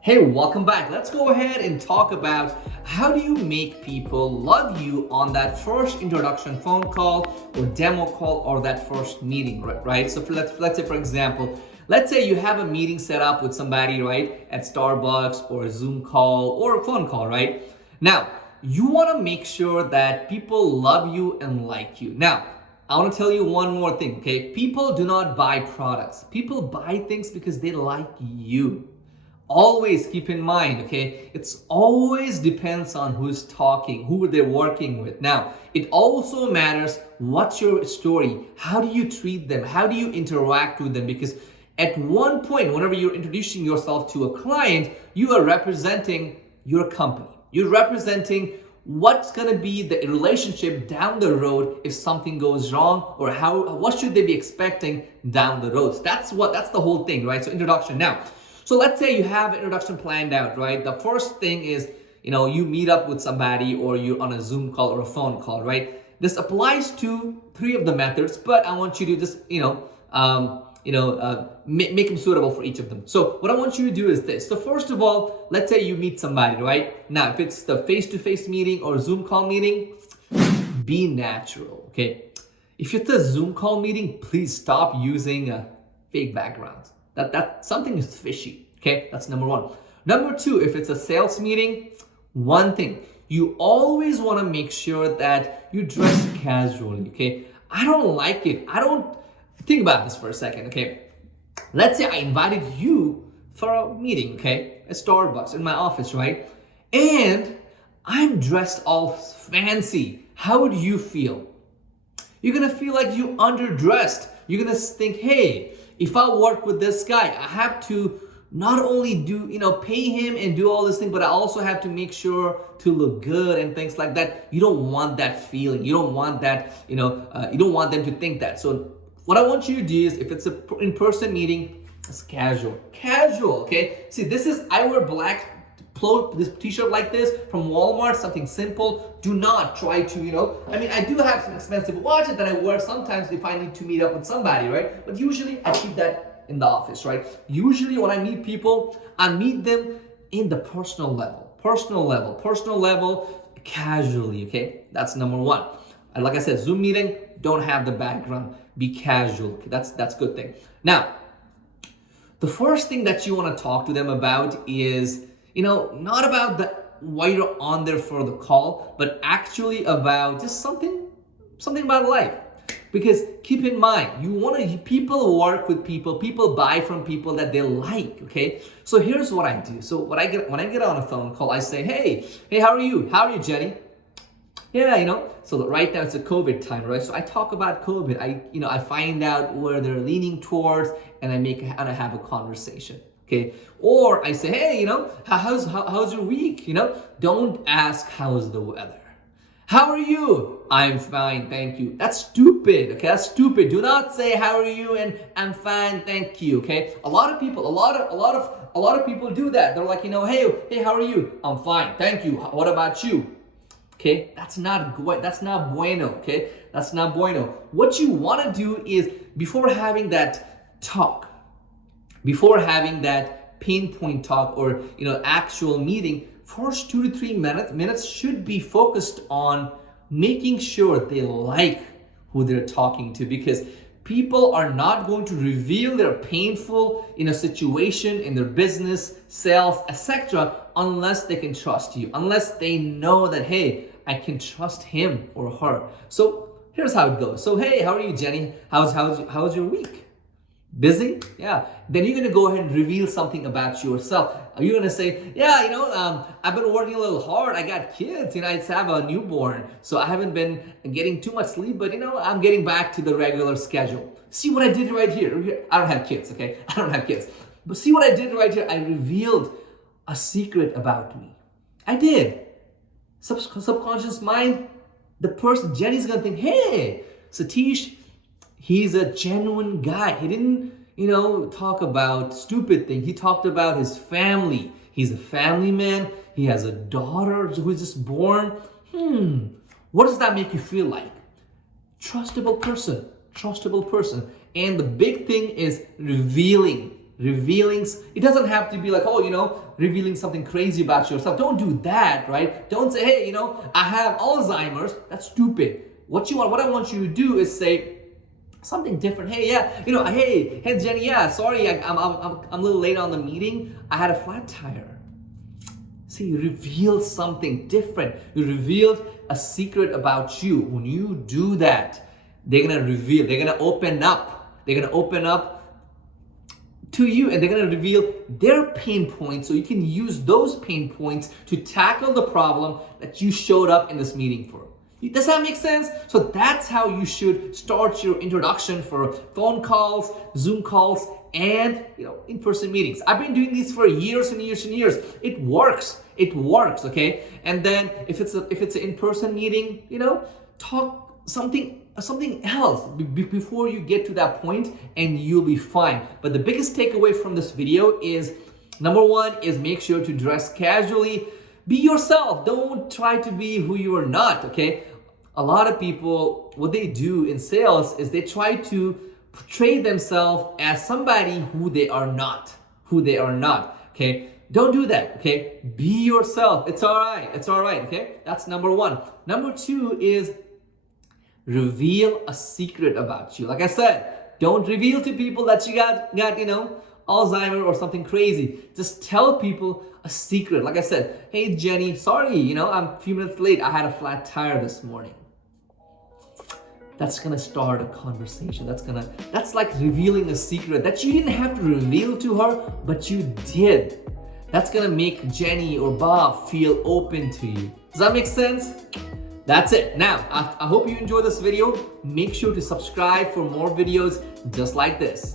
Hey, welcome back. Let's go ahead and talk about how do you make people love you on that first introduction phone call or demo call or that first meeting, right? So let's say, for example, let's say you have a meeting set up with somebody, right, at Starbucks or a Zoom call or a phone call, right? Now, you want to make sure that people love you and like you. Now, I want to tell you one more thing, okay? People do not buy products. People buy things because they like you. Always keep in mind, okay, it's always depends on who's talking, who they're working with. Now, it also matters what's your story, how do you treat them, how do you interact with them, because at one point whenever you're introducing yourself to a client, you are representing your company, you're representing what's going to be the relationship down the road if something goes wrong, or what should they be expecting down the road. So that's the whole thing, right? So introduction. Now, so let's say you have an introduction planned out, right? The first thing is, you meet up with somebody or you're on a Zoom call or a phone call, right? This applies to three of the methods, but I want you to just, make them suitable for each of them. So what I want you to do is this. So first of all, let's say you meet somebody, right? Now, if it's the face-to-face meeting or Zoom call meeting, be natural, okay? If it's a Zoom call meeting, please stop using fake backgrounds. That something is fishy, okay? That's number one. Number two, if it's a sales meeting, one thing, you always want to make sure that you dress casually, okay? I don't like it. Think about this for a second, okay? Let's say I invited you for a meeting, okay? At Starbucks in my office, right? And I'm dressed all fancy. How would you feel? You're gonna feel like you underdressed. You're gonna think, hey, if I work with this guy, I have to not only pay him and do all this thing, but I also have to make sure to look good and things like that. You don't want that feeling. You don't want that, you don't want them to think that. So what I want you to do is, if it's an in-person meeting, it's casual. Casual, okay? See, I wear black, this t-shirt like this from Walmart, something simple. Do not try to, I do have some expensive watches that I wear sometimes if I need to meet up with somebody, right? But usually I keep that in the office, right? Usually when I meet people, I meet them in the personal level, casually, okay? That's number one. And like I said, Zoom meeting, don't have the background, be casual. Okay? That's a good thing. Now, the first thing that you want to talk to them about is, not about why you're on there for the call, but actually about just something about life. Because keep in mind, people work with people buy from people that they like, okay? So here's what I do. So when I get on a phone call, I say, hey, how are you? How are you, Jenny? Yeah, so right now it's a COVID time, right? So I talk about COVID. I find out where they're leaning towards, and I have a conversation. Okay, or I say, hey, how's your week? Don't ask how's the weather. How are you? I'm fine, thank you. That's stupid. Okay, that's stupid. Do not say how are you and I'm fine, thank you. Okay, a lot of people do that. They're like, hey, how are you? I'm fine, thank you. What about you? Okay, that's not bueno. Okay, that's not bueno. What you want to do is, before having that talk, before having that pain point talk or actual meeting, first 2 to 3 minutes should be focused on making sure they like who they're talking to, because people are not going to reveal their painful situation in their business, sales, etc., unless they can trust you, unless they know that, hey, I can trust him or her. So here's how it goes. So hey, how are you, Jenny? How's your week? Busy? Yeah. Then you're gonna go ahead and reveal something about yourself. You're gonna say, yeah, I've been working a little hard. I got kids, I have a newborn, so I haven't been getting too much sleep, but I'm getting back to the regular schedule. See what I did right here? I don't have kids, okay? I don't have kids. But see what I did right here? I revealed a secret about me. I did. Subconscious mind, the person, Jenny's gonna think, hey, Satish, he's a genuine guy. He didn't, talk about stupid things. He talked about his family. He's a family man. He has a daughter who's just born. What does that make you feel like? Trustable person. And the big thing is revealing It doesn't have to be like, oh, revealing something crazy about yourself. Don't do that, right? Don't say, hey, I have Alzheimer's. That's stupid. What I want you to do is say something different. Hey, yeah, hey Jenny, yeah, sorry, I'm a little late on the meeting. I had a flat tire. See, you revealed something different. You revealed a secret about you. When you do that, they're gonna open up to you, and they're gonna reveal their pain points, so you can use those pain points to tackle the problem that you showed up in this meeting for. Does that make sense? So that's how you should start your introduction for phone calls, Zoom calls, and in-person meetings. I've been doing these for years and years and years. It works, okay? And then if it's an in-person meeting, talk something else before you get to that point, and you'll be fine. But the biggest takeaway from this video is, number one is make sure to dress casually. Be yourself. Don't try to be who you are not, okay? A lot of people, what they do in sales is they try to portray themselves as somebody who they are not, okay? Don't do that, okay? Be yourself. It's all right, okay? That's number one. Number two is reveal a secret about you. Like I said, don't reveal to people that you got Alzheimer's or something crazy. Just tell people a secret. Like I said, hey Jenny, sorry, I'm a few minutes late. I had a flat tire this morning. That's gonna start a conversation. That's like revealing a secret that you didn't have to reveal to her, but you did. That's gonna make Jenny or Bob feel open to you. Does that make sense? That's it. Now, I hope you enjoyed this video. Make sure to subscribe for more videos just like this.